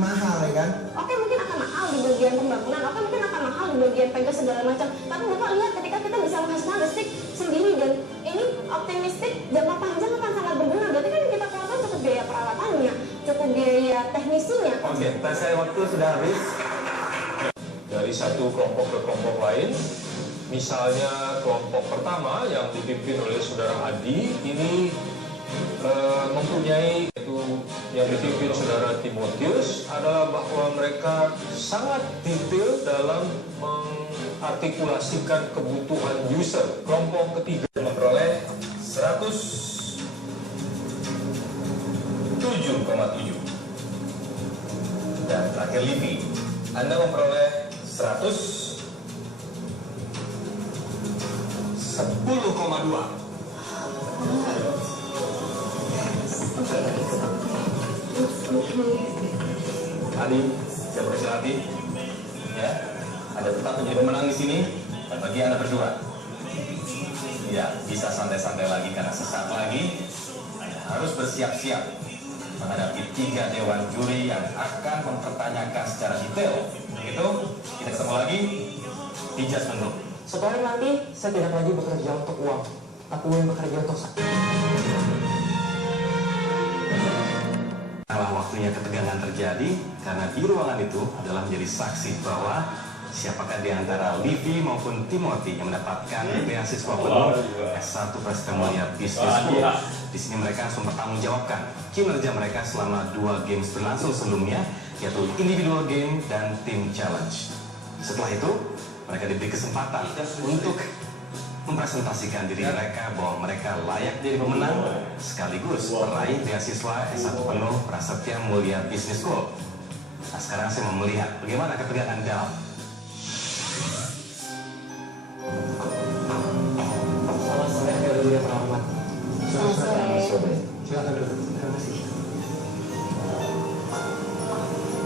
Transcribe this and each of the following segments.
mahal ya kan? Oke, mungkin akan mahal di bagian pembangunan, oke mungkin akan mahal di bagian pegas segala macam. Tapi Bapak lihat ketika kita bisa menghasilkan listrik sendiri dan ini optimistik jangka panjang akan sangat berguna. Berarti kan kita keluarkan cukup biaya perawatannya, cukup biaya teknisinya. Oke, saya waktu sudah habis. Dari satu kelompok ke kelompok lain, misalnya kelompok pertama yang dipimpin oleh saudara Adi ini mempunyai, itu yang dipimpin saudara Timotius adalah bahwa mereka sangat detail dalam mengartikulasikan kebutuhan user. Kelompok ketiga memperoleh 107,7. Dan terakhir Livi, Anda memperoleh 110,2. Adi, saya persilahkan ya. Anda tetap menjadi pemenang di sini dan bagi Anda berdua. Ya, bisa santai-santai lagi karena sesaat lagi Anda harus bersiap-siap menghadapi 3 dewan juri yang akan mempertanyakan secara detail. Begitu, kita ketemu lagi di Judgment Room. Setelah nanti saya tidak lagi bekerja untuk uang, aku ingin bekerja untuk sakit. Adalah waktunya ketegangan terjadi karena di ruangan itu adalah menjadi saksi bahwa siapakah di antara Livi maupun Timothy yang mendapatkan beasiswa penuh S1 Prasetya Mulia Business School. Di sini mereka langsung bertanggungjawabkan kinerja mereka selama 2 games berlangsung sebelumnya, yaitu individual game dan team challenge. Setelah itu mereka diberi kesempatan untuk mempresentasikan diri mereka bahwa mereka layak jadi pemenang sekaligus meraih beasiswa S1 penuh Prasetya Mulia Business School. Nah, sekarang saya mau melihat bagaimana ketegangan dalam. Selamat sore, Bapak yang terhormat. Selamat sore. Silakan duduk. Terima kasih.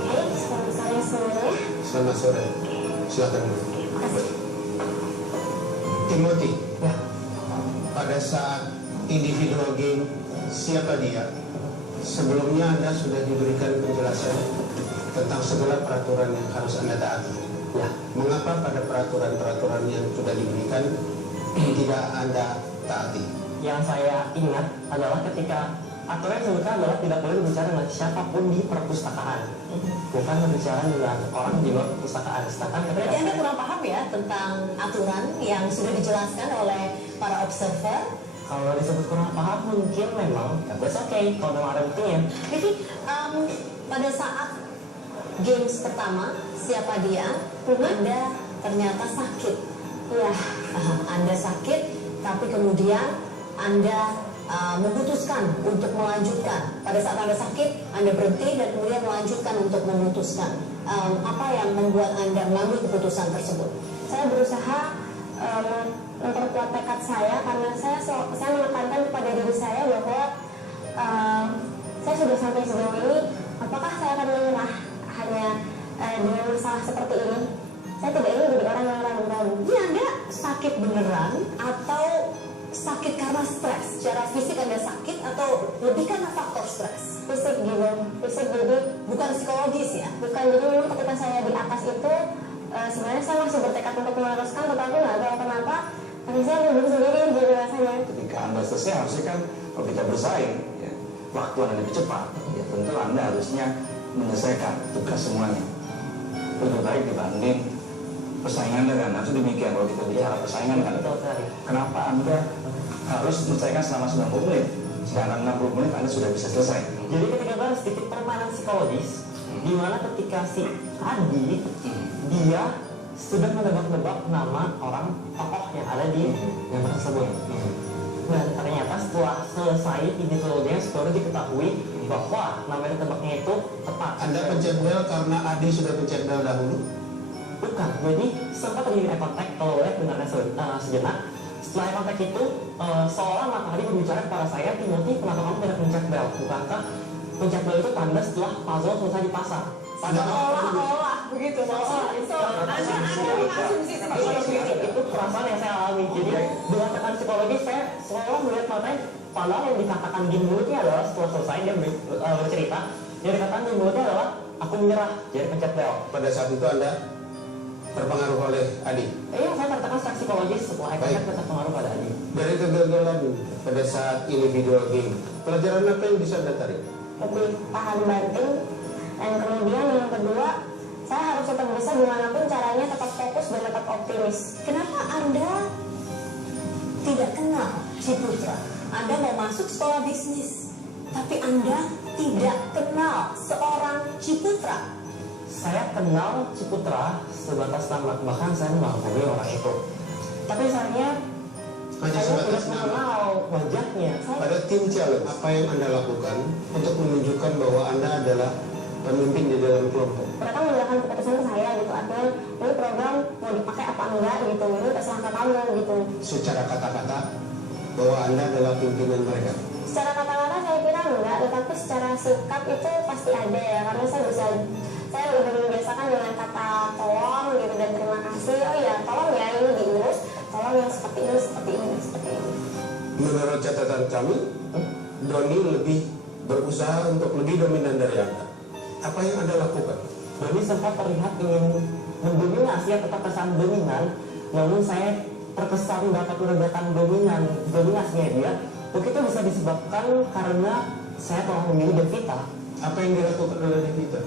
Oke, selamat sore semuanya. Selamat sore. Silakan dulu. Terima kasih. Timothy, Ya, pada saat individual game, siapa dia? Sebelumnya Anda sudah diberikan penjelasan tentang segala peraturan yang harus Anda taati. ya. Mengapa pada peraturan-peraturan yang sudah diberikan tidak Anda taati? Yang saya ingat adalah ketika aturan yang disebutkan adalah tidak boleh berbicara dengan siapapun di perpustakaan, bukan berbicara dengan orang di luar perpustakaan. Sedangkan ketika Berarti Anda kurang paham ya tentang aturan yang sudah dijelaskan oleh para observer. kalau disebut kurang paham mungkin memang that's okay kalau memang ada buktinya. Jadi pada saat games pertama siapa dia, Anda ternyata sakit. Iya. Anda sakit, tapi kemudian Anda memutuskan untuk melanjutkan. Pada saat Anda sakit, Anda berhenti dan kemudian melanjutkan untuk memutuskan. Apa yang membuat Anda mengambil keputusan tersebut? Saya berusaha memperkuat tekad saya karena saya menekankan kepada diri saya bahwa saya sudah sampai sejauh ini, apakah saya akan menyerah hanya dengan masalah seperti ini? Saya tidak ingin jadi orang yang ragu-ragu. Ini Anda sakit beneran atau sakit karena stres? Secara fisik Anda sakit atau lebih karena faktor stres? Fisik gitu, fisik jadi Bukan psikologis ya? bukan. Jadi memang ketika saya di atas itu sebenarnya saya masih bertekad untuk meneruskan, tetapi nggak tahu kenapa tapi saya bingung sendiri jadi rasanya. Ketika Anda selesai harusnya kan kalau kita bersaing ya, waktu Anda lebih cepat ya tentu Anda harusnya menyelesaikan tugas semuanya lebih baik dibanding persaingan dengan harus demikian. Kalau kita bicara persaingan kan Betul sekali. kenapa Anda harus menyelesaikan selama 90 menit sedangkan 60 menit Anda sudah bisa selesai. Jadi ketika ada sedikit permainan psikologis, di mana ketika si Adi dia sudah menebak-nebak nama orang tokoh yang ada di game tersebut. Dan ternyata setelah selesai individual games baru diketahui bahwa nama yang ditebaknya itu tepat. Anda pencet bel karena Adi sudah pencet bel dahulu? Bukan, jadi sempat terjadi eye contact kalau boleh dengarkan sejenak. Setelah eye contact itu, seolah matahari berbicara kepada saya, Timothy, kenapa kamu tidak pencet bel? Bukankah pencet bel itu tanda setelah puzzle selesai dipasang? Seolah-olah begitu. Anda asumsi sendiri. Itu perasaan yang saya alami. Jadi dengan tekanan psikologis saya seolah melihat matanya, padahal yang dikatakan di mulutnya adalah setelah selesai dia bercerita, yang dikatakan di mulutnya adalah aku menyerah jadi pencet bel. Pada saat itu Anda terpengaruh oleh Adi. Iya, saya tertekan secara psikologis setelah iPad terpengaruh pada Adi. Dari kegagalan pada saat individual game, pelajaran apa yang bisa Anda tarik? Lebih tahan banting, dan kemudian yang kedua, saya harus tetap bisa gimana pun caranya tetap fokus dan tetap optimis. Kenapa Anda tidak kenal Ciputra? Anda mau masuk sekolah bisnis, tapi Anda tidak kenal seorang Ciputra. Saya kenal Ciputra sebatas nama, bahkan saya mengakui orang itu. Tapi saya Hanya tidak sebatas nama. mengenal wajahnya. Pada tim challenge, apa yang Anda lakukan untuk menunjukkan bahwa Anda adalah pemimpin di dalam kelompok? Mereka menyerahkan keputusan ke saya gitu, artinya ini program mau dipakai apa enggak gitu, ini terserah ke kamu gitu. Secara kata-kata bahwa Anda adalah pimpinan mereka. Secara kata-kata saya kira enggak, tetapi secara sikap itu pasti ada ya, karena saya udah membiasakan dengan kata tolong gitu dan terima kasih. Oh ya, tolong ya ini diurus, tolong yang seperti ini, seperti ini, seperti ini. Menurut catatan kami, Doni lebih berusaha untuk lebih dominan dari Anda. Apa yang Anda lakukan? Doni sempat terlihat ingin mendominasi atau terkesan dominan, namun saya terkesan dapat menegakkan dominasinya dia. Begitu bisa disebabkan karena saya telah memilih Devita. Apa yang dilakukan oleh Devita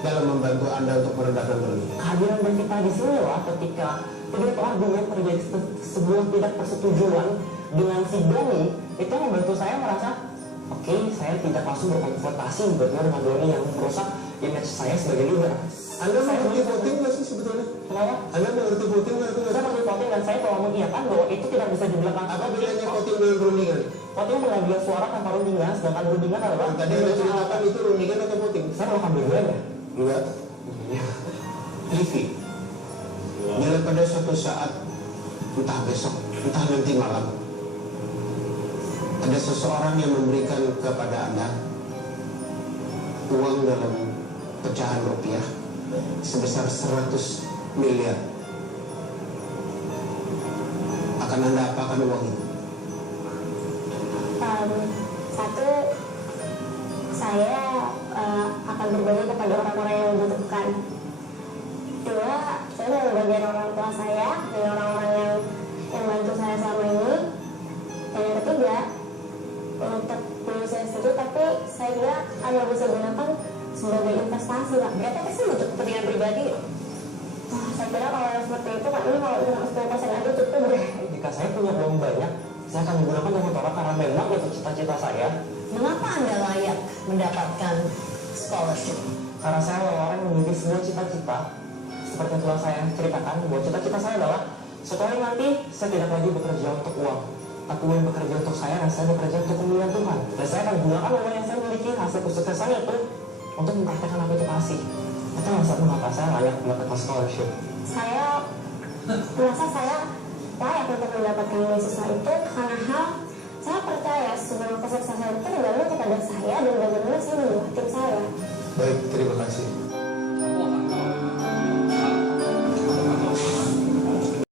dalam membantu Anda untuk merendahkan Doni? Kehadiran Devita di sini lah ketika begitu argumen terjadi sebuah tidak persetujuan dengan si Doni, itu membantu saya merasa oke, saya tidak langsung berkonfrontasi dengan Doni yang merusak image saya sebagai leader. Anda mengerti voting nggak sih sebetulnya? Kenapa? Anda mengerti voting nggak? Saya mengerti voting dan saya telah mengiyakan bahwa itu tidak bisa dibilang Apa bedanya voting dengan rundingan? voting pengambilan suara tanpa rundingan, sedangkan rundingan adalah Tadi Anda ceritakan itu rundingan atau voting? saya melakukan dua-duanya. Enggak. Livi, bila pada suatu saat, entah besok, entah nanti malam, ada seseorang yang memberikan kepada Anda uang dalam pecahan rupiah sebesar 100 miliar, akan Anda apakan uang itu? Satu, saya akan berbagi kepada orang-orang yang membutuhkan. Dua, saya mau membagikan orang tua saya dan orang-orang yang bantu saya selama ini. Dan yang ketiga, untuk dulu saya setuju, tapi saya kira Anda bisa gunakan sebagai investasi, Pak. Berapa persen untuk kepentingan pribadi? Saya kira kalau yang seperti itu, Pak, ini kalau 50% aja cukup deh. Jika saya punya uang banyak, saya akan menggunakan uang utama karena memang itu cita-cita saya. Mengapa Anda layak mendapatkan scholarship? Karena saya orang yang memiliki sebuah cita-cita, seperti yang telah saya ceritakan, bahwa cita-cita saya adalah suatu hari nanti saya tidak lagi bekerja untuk uang, tapi uang bekerja untuk saya dan saya bekerja untuk kemuliaan Tuhan. Dan saya akan gunakan uang yang saya miliki hasil kesuksesan itu untuk mempraktekkan apa itu kasih. Itu yang saat mengapa saya layak mendapatkan scholarship. Saya merasa saya layak untuk mendapatkan beasiswa itu karena hal saya percaya semua kesuksesan itu tergantung kepada saya dan bagaimana saya membuat tim saya. Baik, terima